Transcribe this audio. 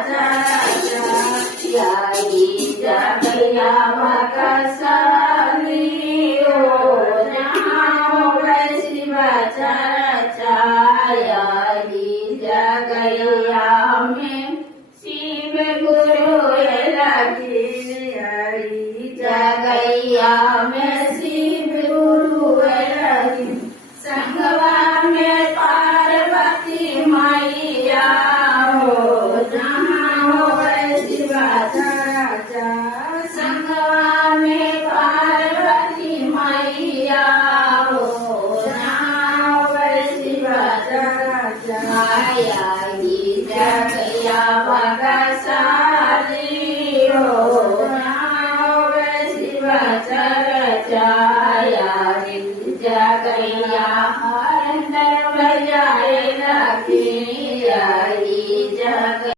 शिवाचा राजा याई जागया वाकसाली शिवाचा राजा याई जागया में शिव गुरु लगी याई जागया में शिव गुरु लगी संगवा में पार्वती मैया हो जहाँ हो शिवाचा राजा संगवा में पार्वती मैया हो जहाँ हो शिवाचा राजा याई जागया